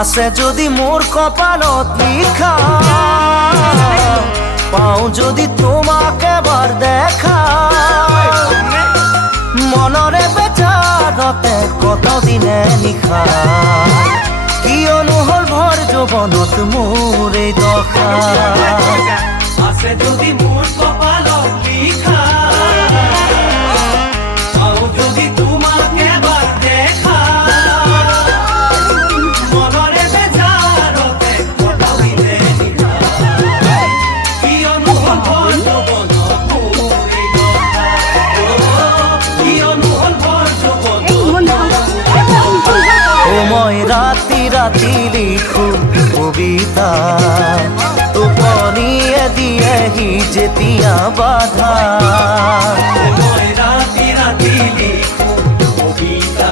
আছে যদি মোর কপালত লিখা, পাও যদি তোমাকে এবার দেখা, মনরে বেচারতে কতদিনে নিশা, কিয়নো হল ভৰ যৌৱনত মোৰ এই দশা। আছে যদি মোৰ কপালত লিখা, পাও যদি তোমাকে এবার দেখা, মনরে বেচারতে কতদিনে নিশা, কিয়নো হল ভৰ যৌৱনত মোৰ এই দশা, কিয়নো হল ভৰ যৌৱনত। ও মই ৰাতি ৰাতি লিখো কবিতা, টোপনিয়ে দিয়েহি যেতিয়া বাধা।